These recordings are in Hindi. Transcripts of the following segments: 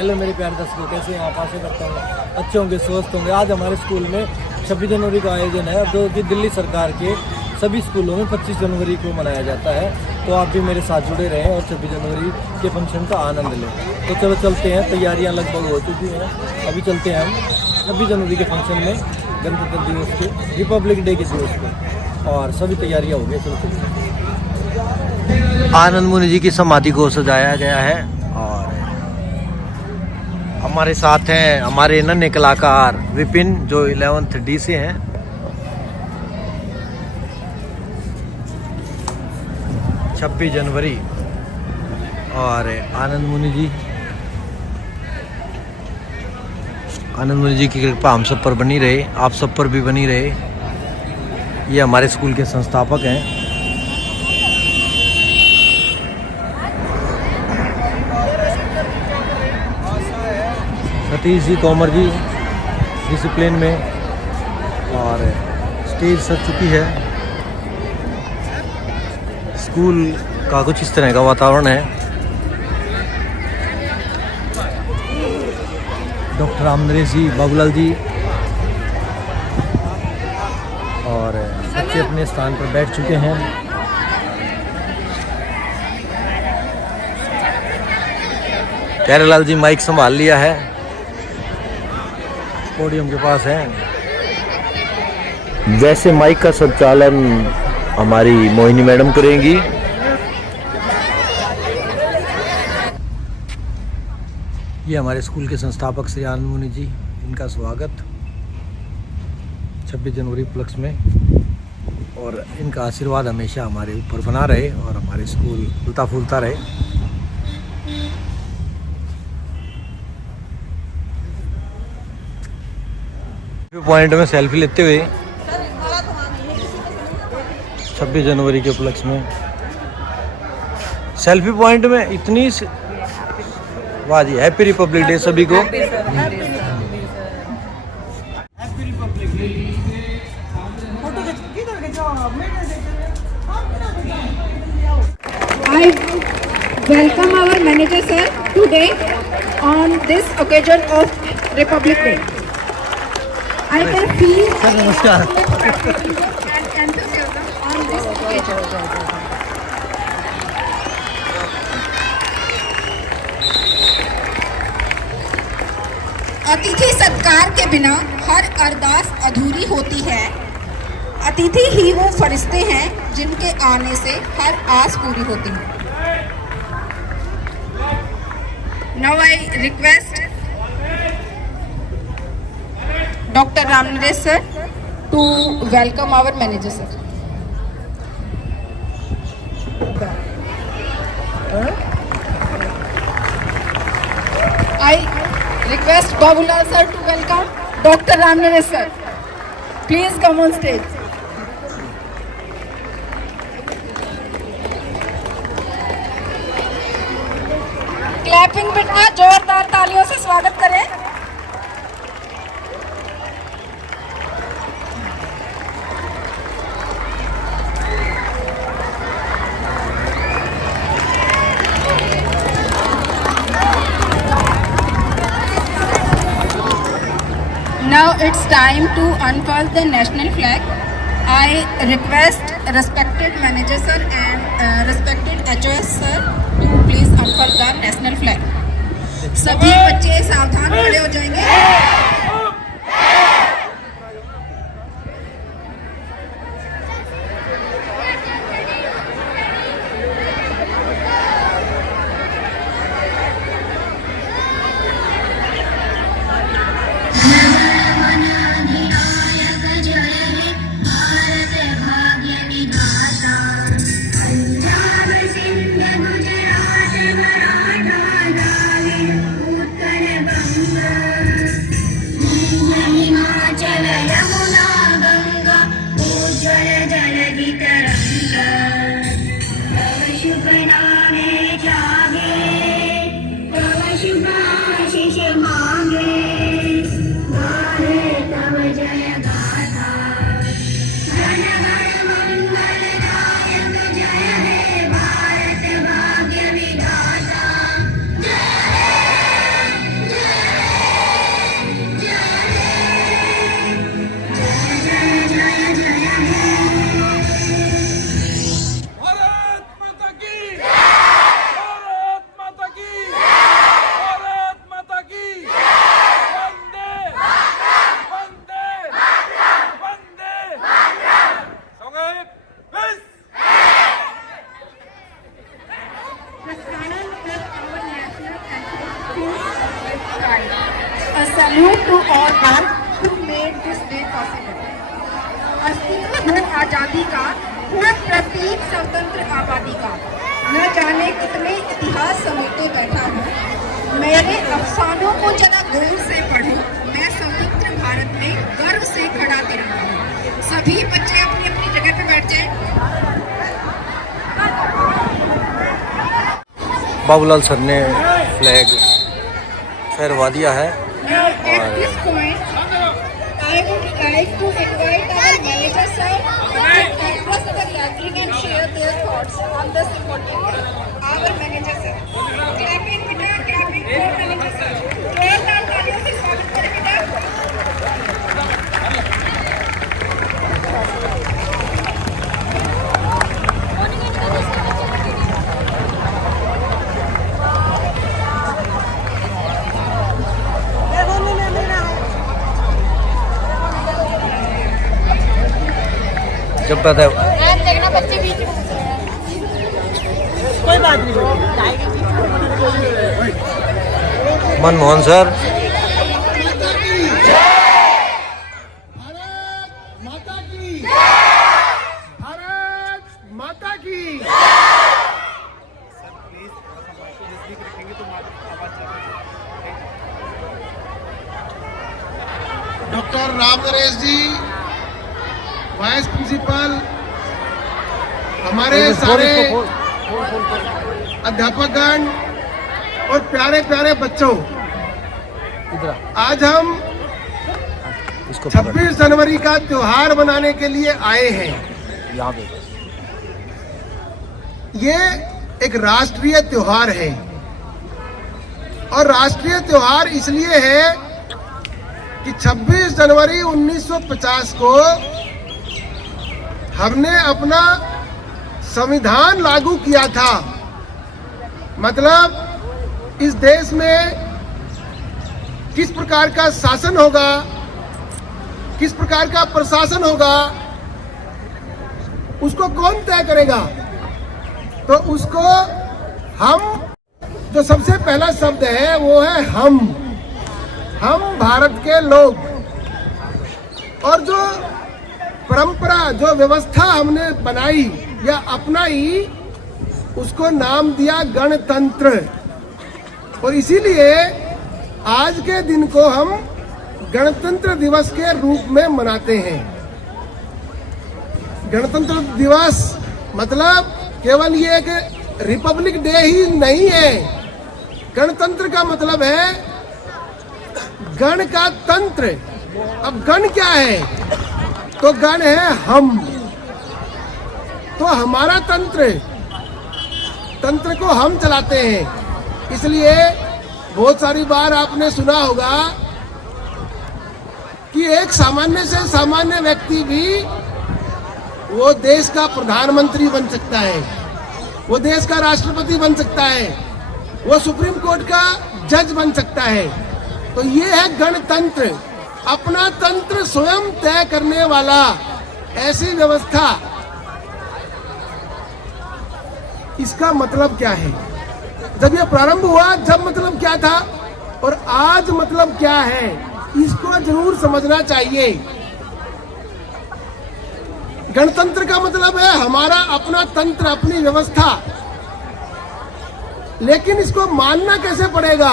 हेलो मेरे प्यारे दर्शकों, कैसे हैं आप? आशा करता हूँ अच्छे होंगे, स्वस्थ होंगे। आज हमारे स्कूल में 26 जनवरी का आयोजन है, जो कि दिल्ली सरकार के सभी स्कूलों में 25 जनवरी को मनाया जाता है। तो आप भी मेरे साथ जुड़े रहें और 26 जनवरी के फंक्शन का आनंद लें। तो चलो चलते हैं, तैयारियाँ लगभग हो चुकी हैं। अभी चलते हैं हम 26 जनवरी के फंक्शन में, गणतंत्र दिवस के, रिपब्लिक डे के दिवस पे, और सभी तैयारियाँ हो गई। चलते आनंद मुनि जी की समाधि को सजाया गया है और हमारे साथ हैं हमारे नन्हे कलाकार विपिन, जो 11th D से हैं। छब्बीस जनवरी और आनंद मुनि जी की कृपा हम सब पर बनी रहे, आप सब पर भी बनी रहे। ये हमारे स्कूल के संस्थापक हैं। सतीश जी तोमर जी डिसिप्लिन में, और स्टेज सज चुकी है। स्कूल का कुछ इस तरह का वातावरण है। डॉक्टर रामनरेश जी, बाबूलाल जी और बच्चे अपने स्थान पर बैठ चुके हैं। प्यारेलाल जी माइक संभाल लिया है, पोडियम के पास है। वैसे माइक का संचालन हमारी मोहिनी मैडम करेंगी। ये हमारे स्कूल के संस्थापक श्री आनंद मुनि जी, इनका स्वागत 26 जनवरी उपलक्ष्य में, और इनका आशीर्वाद हमेशा हमारे ऊपर बना रहे और हमारे स्कूल फूलता फूलता रहे। पॉइंट में सेल्फी लेते हुए 26 जनवरी के उपलक्ष्य में सेल्फी पॉइंट में इतनी वाह जी। हैप्पी रिपब्लिक डे सभी को। I welcome our manager sir today on this occasion of Republic Day. I can feel नमस्कार। and enthusiasm on this occasion. अतिथि सत्कार के बिना हर अरदास अधूरी होती है। अतिथि ही वो फरिश्ते हैं जिनके आने से हर आस पूरी होती है। Now I request Dr. Ramnaresh sir to welcome our manager sir. I request Babulal sir to welcome Dr. Ramnaresh sir. Please come on stage. Clapping बेटा, जोरदार तालियों से स्वागत करें। Now it's time to unfurl the national flag. I request respected manager sir and respected HOS sir to please unfurl the national flag. सभी बच्चे सावधान खड़े हो जाएंगे। pride. A salute to all those who made this day possible. अस्तित्व हो आजादी का, हो प्रतीक स्वतंत्र आबादी का, न जाने कितने इतिहास समेटे बैठा हूँ। मेरे अफसानों को जरा गौर से पढ़ो, मैं स्वतंत्र भारत में गर्व से खड़ा तिरंगा हूँ। सभी बच्चे अपनी अपनी जगह पे बैठ जाएं। बाबूलाल सर ने फ्लैग फहरवा दिया है। At this point, I would like to invite our manager sir to address the gathering and share their thoughts on the symbolic day. Our manager sir, clapping बेटा, clapping for manager sir. जोरदार तालियों से स्वागत करें बेटा। जब पता है देखना बच्चे बीच में कोई बात नहीं। मनमोहन सर, माता की डॉक्टर राम नरेश जी, वाइस प्रिंसिपल, हमारे सारे अध्यापकगण और प्यारे प्यारे बच्चों, आज हम 26 जनवरी का त्योहार मनाने के लिए आए हैं। यहाँ पे ये एक राष्ट्रीय त्योहार है और राष्ट्रीय त्योहार इसलिए है कि 26 जनवरी 1950 को हमने अपना संविधान लागू किया था। मतलब इस देश में किस प्रकार का शासन होगा, किस प्रकार का प्रशासन होगा, उसको कौन तय करेगा। तो उसको हम, जो सबसे पहला शब्द है वो है हम भारत के लोग। और जो परंपरा, जो व्यवस्था हमने बनाई या अपनाई, उसको नाम दिया गणतंत्र। और इसीलिए आज के दिन को हम गणतंत्र दिवस के रूप में मनाते हैं। गणतंत्र दिवस मतलब केवल ये एक रिपब्लिक डे ही नहीं है। गणतंत्र का मतलब है गण का तंत्र। अब गण क्या है? तो गण है हम। तो हमारा तंत्र को हम चलाते हैं। इसलिए बहुत सारी बार आपने सुना होगा कि एक सामान्य से सामान्य व्यक्ति भी वो देश का प्रधानमंत्री बन सकता है, वो देश का राष्ट्रपति बन सकता है, वो सुप्रीम कोर्ट का जज बन सकता है। तो ये है गणतंत्र, अपना तंत्र स्वयं तय करने वाला ऐसी व्यवस्था। इसका मतलब क्या है? जब ये प्रारंभ हुआ, जब मतलब क्या था और आज मतलब क्या है, इसको जरूर समझना चाहिए। गणतंत्र का मतलब है हमारा अपना तंत्र, अपनी व्यवस्था। लेकिन इसको मानना कैसे पड़ेगा?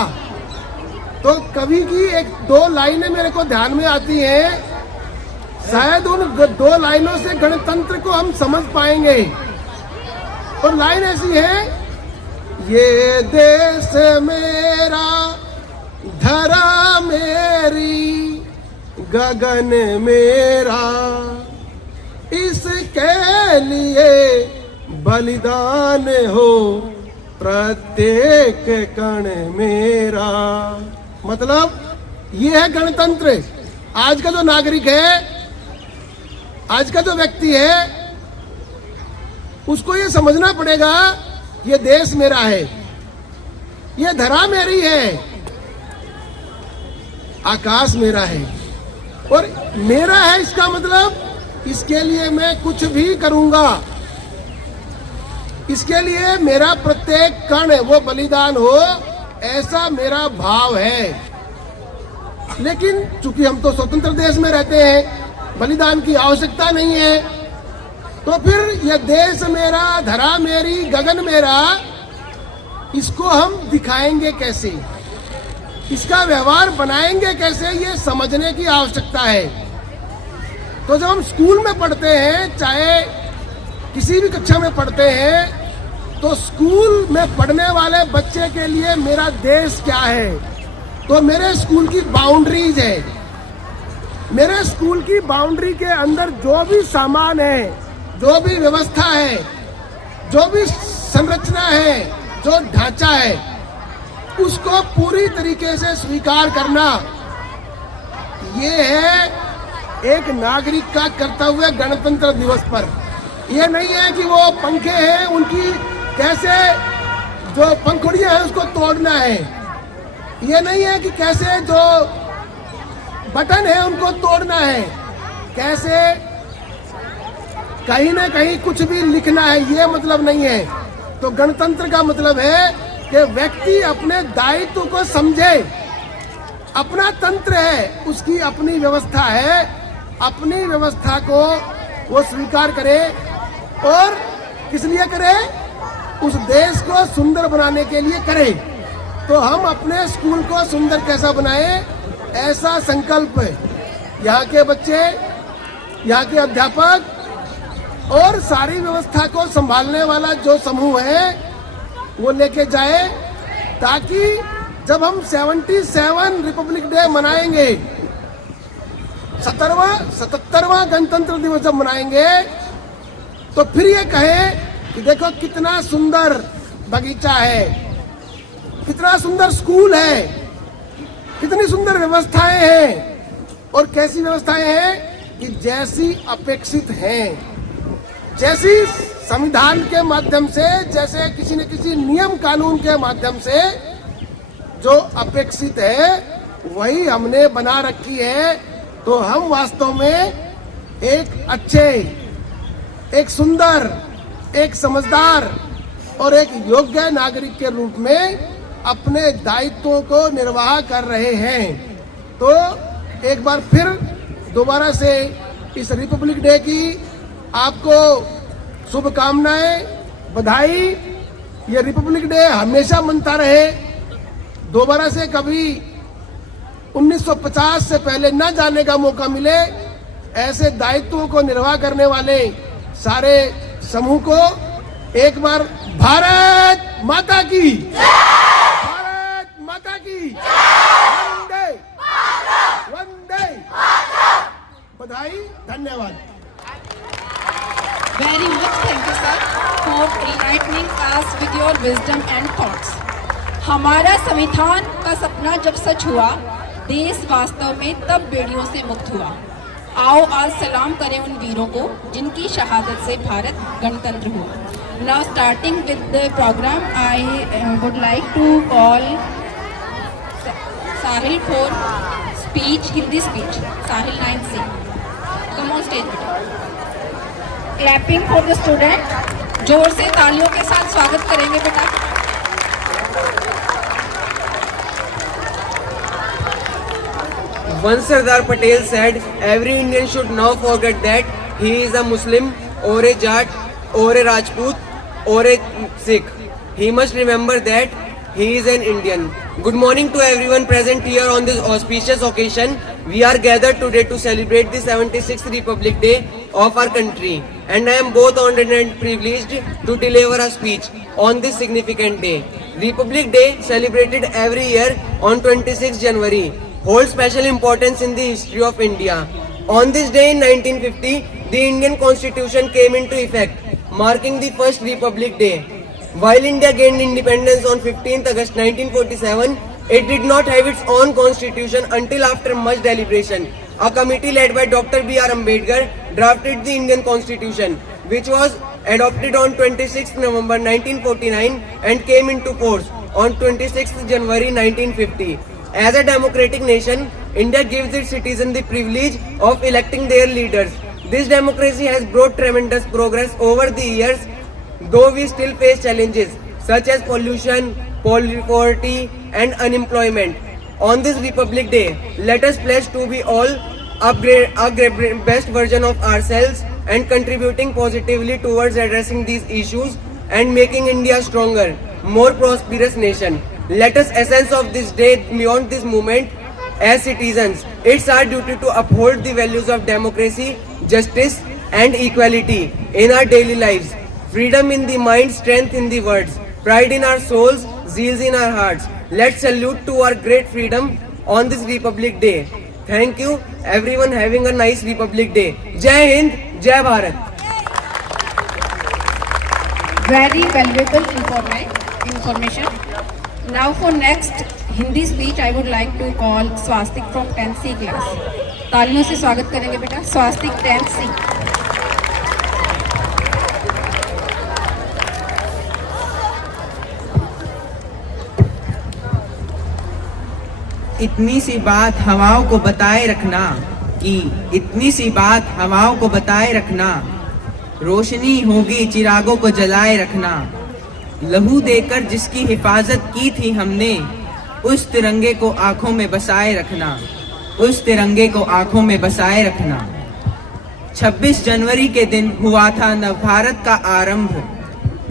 तो कवि की एक दो लाइनें मेरे को ध्यान में आती हैं। शायद उन दो लाइनों से गणतंत्र को हम समझ पाएंगे। और लाइन ऐसी है, ये देश मेरा, धरा मेरी, गगन मेरा, इसके लिए बलिदान हो प्रत्येक कण मेरा। मतलब ये है गणतंत्र। आज का जो नागरिक है, आज का जो व्यक्ति है, उसको ये समझना पड़ेगा ये देश मेरा है, ये धरा मेरी है, आकाश मेरा है। और मेरा है इसका मतलब इसके लिए मैं कुछ भी करूंगा, इसके लिए मेरा प्रत्येक कण वो बलिदान हो, ऐसा मेरा भाव है। लेकिन चूंकि हम तो स्वतंत्र देश में रहते हैं, बलिदान की आवश्यकता नहीं है, तो फिर ये देश मेरा, धरा मेरी, गगन मेरा, इसको हम दिखाएंगे कैसे, इसका व्यवहार बनाएंगे कैसे, ये समझने की आवश्यकता है। तो जब हम स्कूल में पढ़ते हैं, चाहे किसी भी कक्षा में पढ़ते हैं, तो स्कूल में पढ़ने वाले बच्चे के लिए मेरा देश क्या है, तो मेरे स्कूल की बाउंड्रीज है। मेरे स्कूल की बाउंड्री के अंदर जो भी सामान है, जो भी व्यवस्था है, जो भी संरचना है, जो ढांचा है, उसको पूरी तरीके से स्वीकार करना, ये है एक नागरिक का कर्तव्य गणतंत्र दिवस पर। ये नहीं है कि वो पंखे हैं, उनकी कैसे जो पंखुड़ियां हैं उसको तोड़ना है। ये नहीं है कि कैसे जो बटन है उनको तोड़ना है, कैसे कहीं ना कहीं कुछ भी लिखना है, ये मतलब नहीं है। तो गणतंत्र का मतलब है कि व्यक्ति अपने दायित्व को समझे, अपना तंत्र है, उसकी अपनी व्यवस्था है, अपनी व्यवस्था को वो स्वीकार करे, और किस लिए करे, उस देश को सुंदर बनाने के लिए करे। तो हम अपने स्कूल को सुंदर कैसा बनाएं, ऐसा संकल्प यहाँ के बच्चे, यहाँ के अध्यापक और सारी व्यवस्था को संभालने वाला जो समूह है वो लेके जाए, ताकि जब हम 77 रिपब्लिक डे मनाएंगे, 77वां गणतंत्र दिवस जब मनाएंगे, तो फिर ये कहे कि देखो कितना सुंदर बगीचा है, कितना सुंदर स्कूल है, कितनी सुंदर व्यवस्थाएं हैं, और कैसी व्यवस्थाएं हैं कि जैसी अपेक्षित हैं, जैसी संविधान के माध्यम से, जैसे किसी न किसी नियम कानून के माध्यम से जो अपेक्षित है वही हमने बना रखी है। तो हम वास्तव में एक अच्छे, एक सुंदर, एक समझदार और एक योग्य नागरिक के रूप में अपने दायित्वों को निर्वाह कर रहे हैं। तो एक बार फिर दोबारा से इस रिपब्लिक डे की आपको शुभकामनाएं, बधाई। ये रिपब्लिक डे हमेशा मनता रहे, दोबारा से कभी 1950 से पहले न जाने का मौका मिले। ऐसे दायित्वों को निर्वाह करने वाले सारे समूह को एक बार भारत माता की, भारत माता की वंदे वंदे, बधाई, धन्यवाद। Very much thank you sir for enlightening us with your wisdom and thoughts. हमारा संविधान का सपना जब सच हुआ, देश वास्तव में तब बेड़ियों से मुक्त हुआ। आओ आज सलाम करें उन वीरों को जिनकी शहादत से भारत गणतंत्र हुआ। Now starting with the program, I would like to call Sahil for speech, Hindi speech. Sahil 9C. Come on stage बेटा। क्लैपिंग फॉर द स्टूडेंट, जोर से तालियों के साथ स्वागत करेंगे बेटा। Once Sardar Patel said, every Indian should now forget that he is a Muslim or a Jat or a Rajput or a Sikh. He must remember that he is an Indian. Good morning to everyone present here on this auspicious occasion. We are gathered today to celebrate the 76th Republic Day of our country, and I am both honored and privileged to deliver a speech on this significant day. Republic Day, celebrated every year on 26 January, holds special importance in the history of India. On this day in 1950, the Indian Constitution came into effect, marking the first Republic Day. While India gained independence on 15th August 1947, it did not have its own constitution until after much deliberation. A committee led by Dr. B.R. Ambedkar drafted the Indian Constitution, which was adopted on 26th November 1949 and came into force on 26th January 1950. As a democratic nation, India gives its citizens the privilege of electing their leaders. This democracy has brought tremendous progress over the years, though we still face challenges such as pollution, poverty and unemployment. On this Republic Day, let us pledge to be all upgrade best version of ourselves and contributing positively towards addressing these issues and making India stronger, more prosperous nation. Let us essence of this day beyond this moment as citizens. It's our duty to uphold the values of democracy, justice and equality in our daily lives. Freedom in the mind, strength in the words, pride in our souls, zeal in our hearts. Let's salute to our great freedom on this Republic Day. Thank you everyone, having a nice Republic Day. Jai Hind, Jai Bharat. Very valuable information. Now for next Hindi speech, I would like to call Swastik from 10th C class. तालियों से स्वागत करेंगे बेटा स्वास्तिक 10th C. इतनी सी बात हवाओं को बताए रखना कि इतनी सी बात हवाओं को बताए रखना, रोशनी होगी चिरागों को जलाए रखना, लहू देकर जिसकी हिफाजत की थी हमने, उस तिरंगे को आंखों में बसाए रखना, उस तिरंगे को आंखों में बसाए रखना। 26 जनवरी के दिन हुआ था नवभारत का आरंभ,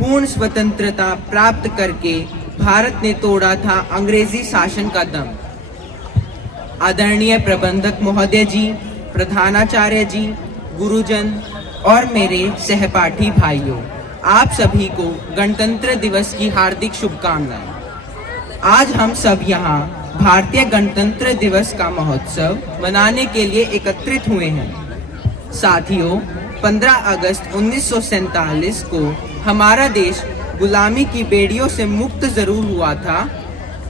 पूर्ण स्वतंत्रता प्राप्त करके भारत ने तोड़ा था अंग्रेजी शासन का दम। आदरणीय प्रबंधक महोदय जी, प्रधानाचार्य जी, गुरुजन और मेरे सहपाठी भाइयों, आप सभी को गणतंत्र दिवस की हार्दिक शुभकामनाएं। आज हम सब यहाँ भारतीय गणतंत्र दिवस का महोत्सव मनाने के लिए एकत्रित हुए हैं। साथियों, 15 अगस्त 1947 को हमारा देश गुलामी की बेड़ियों से मुक्त जरूर हुआ था,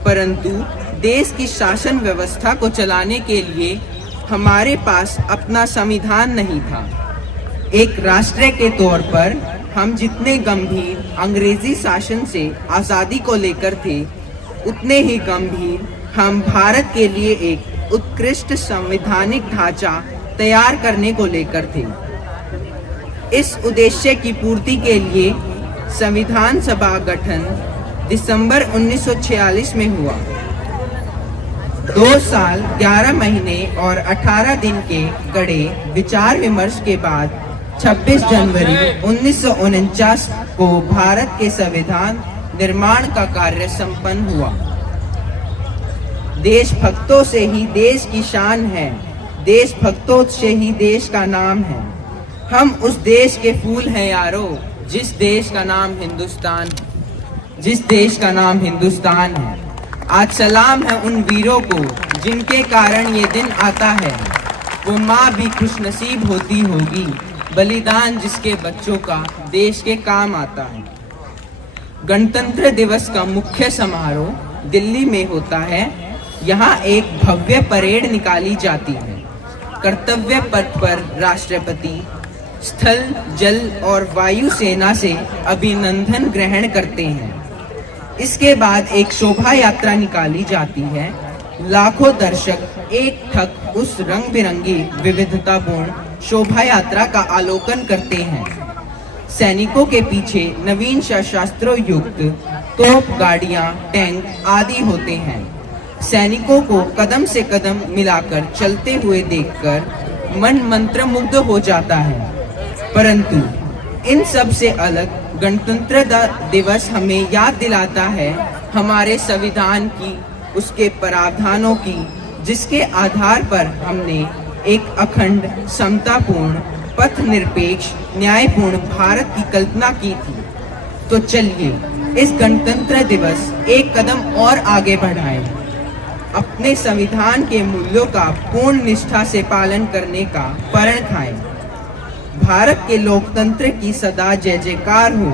परंतु देश की शासन व्यवस्था को चलाने के लिए हमारे पास अपना संविधान नहीं था। एक राष्ट्र के तौर पर हम जितने गंभीर अंग्रेजी शासन से आज़ादी को लेकर थे, उतने ही गंभीर हम भारत के लिए एक उत्कृष्ट संवैधानिक ढांचा तैयार करने को लेकर थे। इस उद्देश्य की पूर्ति के लिए संविधान सभा गठन दिसंबर 1946 में हुआ। 2 साल 11 महीने और 18 दिन के कड़े विचार विमर्श के बाद 26 जनवरी 1949 को भारत के संविधान निर्माण का कार्य संपन्न हुआ। देशभक्तों से ही देश की शान है, देशभक्तों से ही देश का नाम है। हम उस देश के फूल हैं यारो, जिस देश का नाम हिंदुस्तान, जिस देश का नाम हिंदुस्तान है। आज सलाम है उन वीरों को जिनके कारण ये दिन आता है। वो माँ भी खुशनसीब होती होगी, बलिदान जिसके बच्चों का देश के काम आता है। गणतंत्र दिवस का मुख्य समारोह दिल्ली में होता है। यहाँ एक भव्य परेड निकाली जाती है। कर्तव्य पथ पर राष्ट्रपति स्थल, जल और वायु सेना से अभिनंदन ग्रहण करते हैं। इसके बाद एक शोभा यात्रा निकाली जाती है। लाखों दर्शक एक ठक उस रंग बिरंगी विविधतापूर्ण शोभा यात्रा का अवलोकन करते हैं। सैनिकों के पीछे नवीन शस्त्रों युक्त तोप गाड़ियां, टैंक आदि होते हैं। सैनिकों को कदम से कदम मिलाकर चलते हुए देखकर मन मंत्रमुग्ध हो जाता है। परंतु इन सब से अलग गणतंत्र दिवस हमें याद दिलाता है हमारे संविधान की, उसके प्रावधानों की, जिसके आधार पर हमने एक अखंड, समतापूर्ण, पथ निरपेक्ष, न्यायपूर्ण भारत की कल्पना की थी। तो चलिए इस गणतंत्र दिवस एक कदम और आगे बढ़ाएं, अपने संविधान के मूल्यों का पूर्ण निष्ठा से पालन करने का प्रण खाएं। भारत के लोकतंत्र की सदा जय जयकार हो,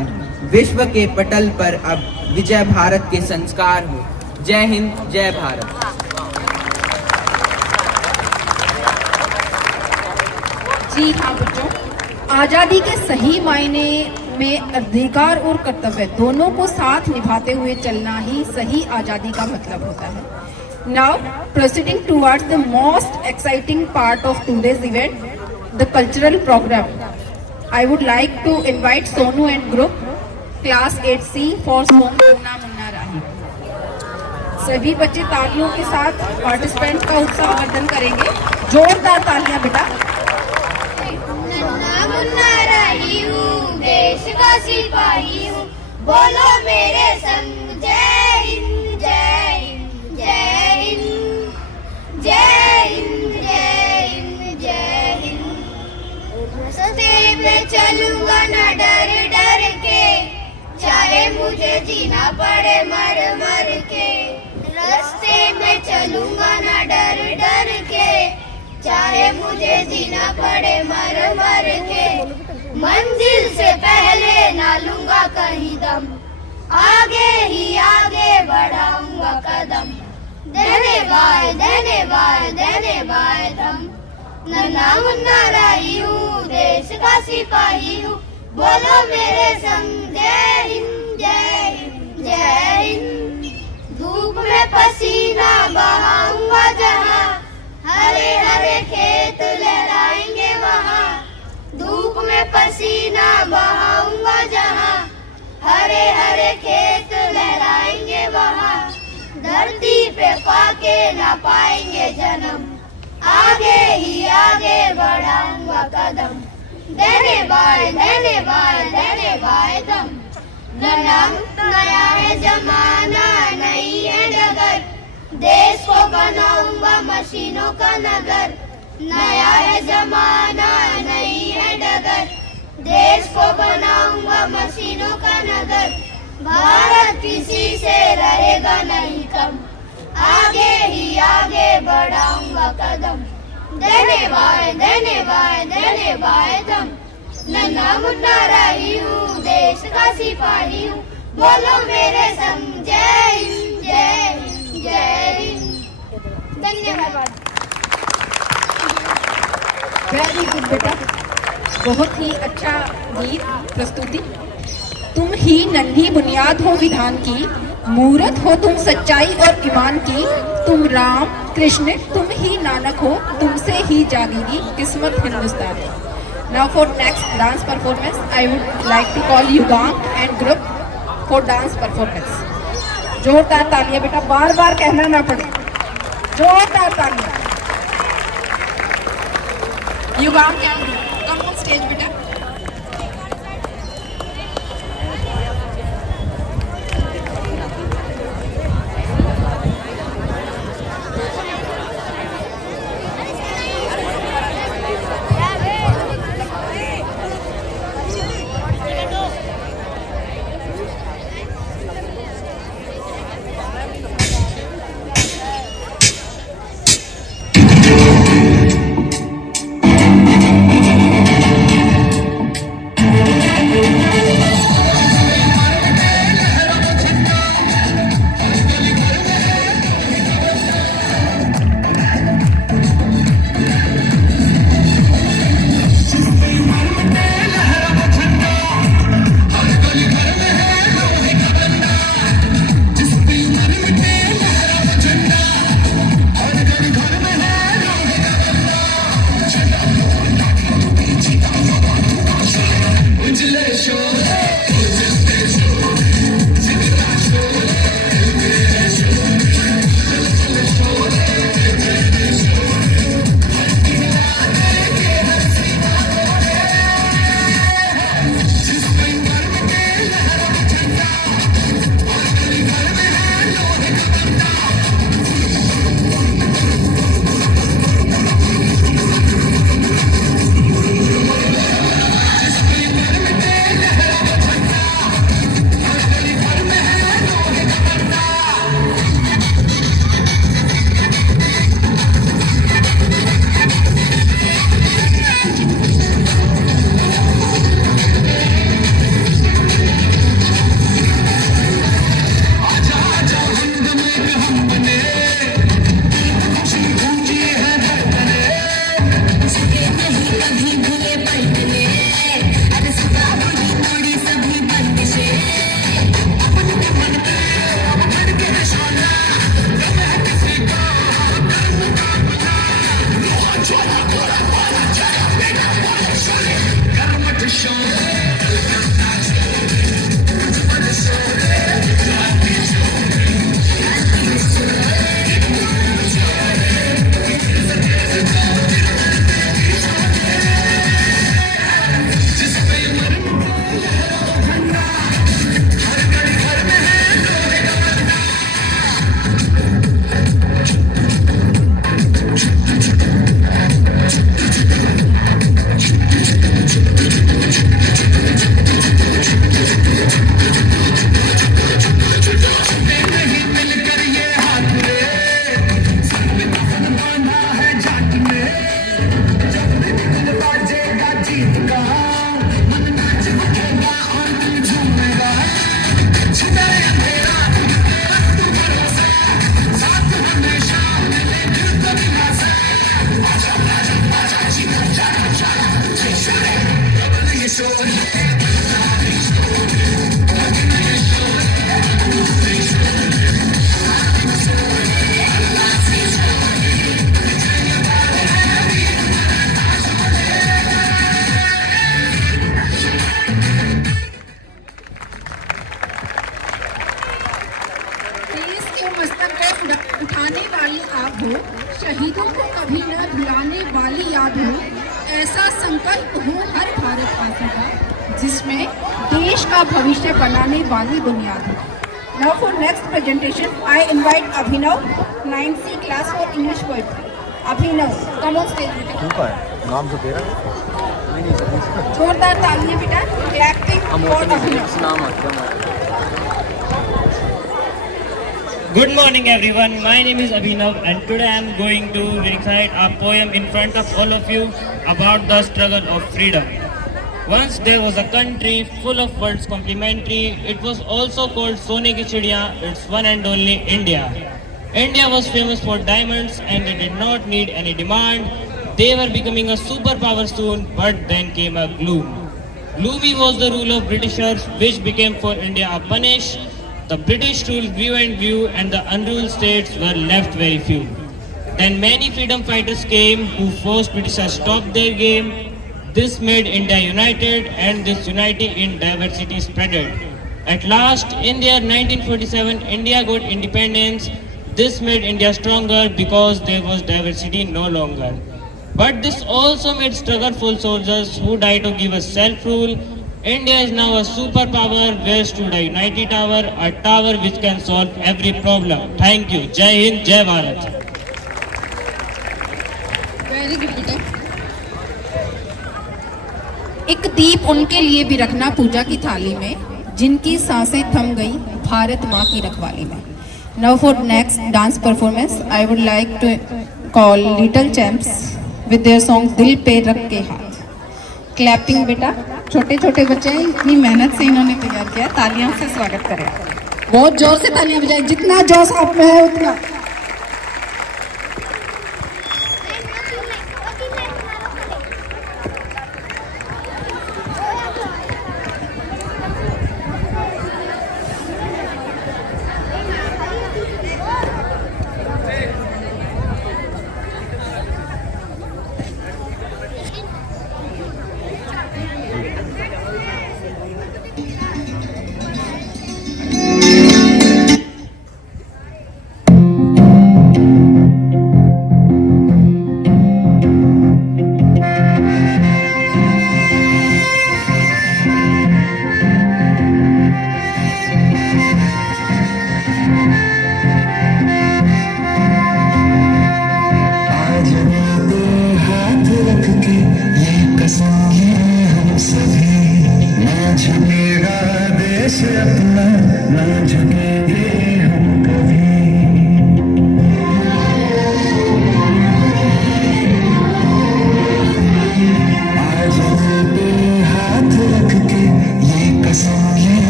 विश्व के पटल पर अब विजय भारत के संस्कार हो। जय हिंद, जय भारत। जी हाँ बच्चों, आज़ादी के सही मायने में अधिकार और कर्तव्य दोनों को साथ निभाते हुए चलना ही सही आज़ादी का मतलब होता है। Now proceeding towards the most exciting part of today's event, the cultural program. I would like to invite Sonu and group, class 8C for song Munna Munna Rahi. सभी बच्चे तालियों के साथ पार्टिसिपेंट का उत्साहवर्धन करेंगे। जोरदार तालियां बेटा। नन्हा मुन्ना रही हूँ, देश का सिपाही हूँ, बोलो मेरे संग जय हिंद जय हिंद जय हिंद जय हिंद जय हिंद जय हिंद। रास्ते पे चलूंगा न डर डर के, चाहे मुझे जीना पड़े मर मर के। रास्ते में चलूंगा न डर डर के, चाहे मुझे जीना पड़े मर मर के। मंजिल से पहले ना लूंगा कहीं दम, आगे ही आगे बढ़ाऊंगा कदम। देने बाय देने बाय देने बाय दम। नन्हा मुन्ना रही हूँ, देश का सिपाही हूँ, बोलो मेरे संग जय हिंद जय हिंद जय हिंद। धूप में पसीना बहाऊंगा जहाँ, हरे हरे खेत लहराएंगे वहाँ। धूप में पसीना बहाऊंगा जहाँ, हरे हरे खेत लहराएंगे वहाँ। धरती पे फाके ना पाएंगे जन्म, आगे ही आगे बढ़ाऊंगा कदम। देने बाय देने बाय देने बाय दम। नया है जमाना नहीं है डगर, देश को बनाऊंगा मशीनों का नगर। नया है जमाना नहीं है डगर, देश को बनाऊंगा मशीनों का नगर। भारत किसी से रहेगा नहीं कम, आगे ही आगे बढ़ाऊंगा कदम। देने बाय देने बाय देने बाय दम। नन्हा मुन्ना रही हूँ, देश का सिपाही हूँ, बोलो मेरे संग जय हिंद जय हिंद जय हिंद। धन्यवाद। वेरी गुड बेटा, बहुत ही अच्छा गीत प्रस्तुति। तुम ही नन्ही बुनियाद हो विधान की, मूरत हो तुम सच्चाई और ईमान की। तुम राम कृष्ण तुम ही नानक हो, तुमसे ही जागेगी किस्मत Hindustan. Now for next dance performance I would like to call Yugank and group for dance performance. जोरदार तालियां बेटा, बार बार कहना ना पड़े, जोरदार तालियां। Yugank and group come on stage बेटा। शहीदों को कभी न भुलाने वाली याद हो, ऐसा संकल्प हो हर भारतवासी का, जिसमें देश का भविष्य बनाने वाली बुनियाद हो। Now for next presentation, I invite Abhinav, 9C class for English poetry. Abhinav, come on stage. है नाम तो तेरा जोरदार तालियां बेटा, clapping for Abhinav. Good morning everyone, my name is Abhinav and today I am going to recite a poem in front of all of you about the struggle of freedom. Once there was a country full of words complimentary, it was also called Sone ki Chidiya, its one and only India. India was famous for diamonds and it did not need any demand. They were becoming a superpower soon, but then came a gloom. Gloomy was the rule of Britishers, which became for India a punish. The British rule grew and grew and the unruled states were left very few. Then many freedom fighters came who forced Britishers to stop their game. This made India united and this unity in diversity spreaded. At last, in the year 1947, India got independence. This made India stronger because there was diversity no longer. But this also made struggle for soldiers who died to give us self-rule. India is now a superpower where stood a united tower, a tower which can solve every problem. Thank you. Jai Hind, Jai Bharat. Very good बेटा. एक दीप उनके लिए भी रखना पूजा की थाली में, जिनकी सांसें थम गई भारत माँ की रखवाली में. Now for next dance performance, I would like to call Little Champs with their song दिल पे रख के हाथ. Clapping बेटा, छोटे छोटे बच्चे हैं, इतनी मेहनत से इन्होंने तैयार किया. तालियां से स्वागत करें. बहुत जोर से तालियां बजाएं, जितना जोश आप में है उतना.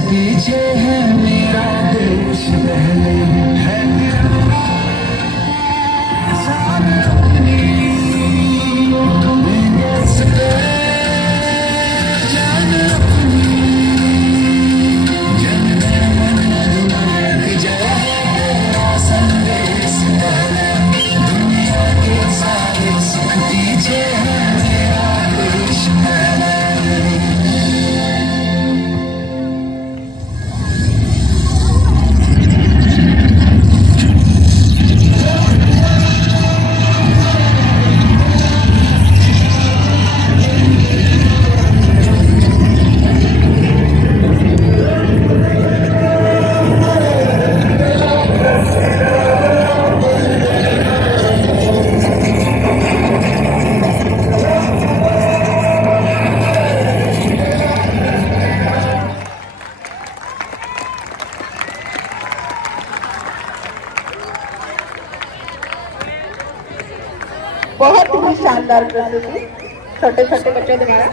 पीछे है मेरा देश पहले है बहुत ही शानदार प्रस्तुति छोटे छोटे बच्चों द्वारा।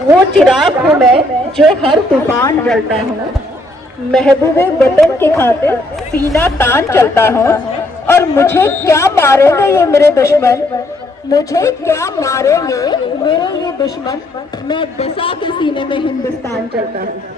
वो चिराग हूँ मैं जो हर तूफान जलता हूँ, महबूबे वतन की खातिर सीना तान चलता हूँ, और मुझे क्या मारेंगे ये मेरे दुश्मन, मुझे क्या मारेंगे मेरे ये दुश्मन, मैं बसा के सीने में हिंदुस्तान चलता हूँ।